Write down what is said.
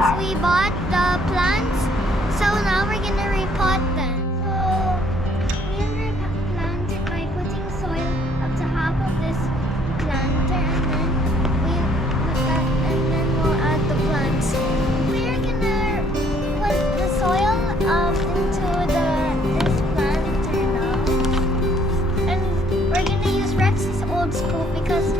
we bought the plants, so now we're gonna repot them. So we replant it by putting soil up to half of this planter, and then we'll add the plants. We're gonna put the soil into this planter now, and we're gonna use Rex's old scoop because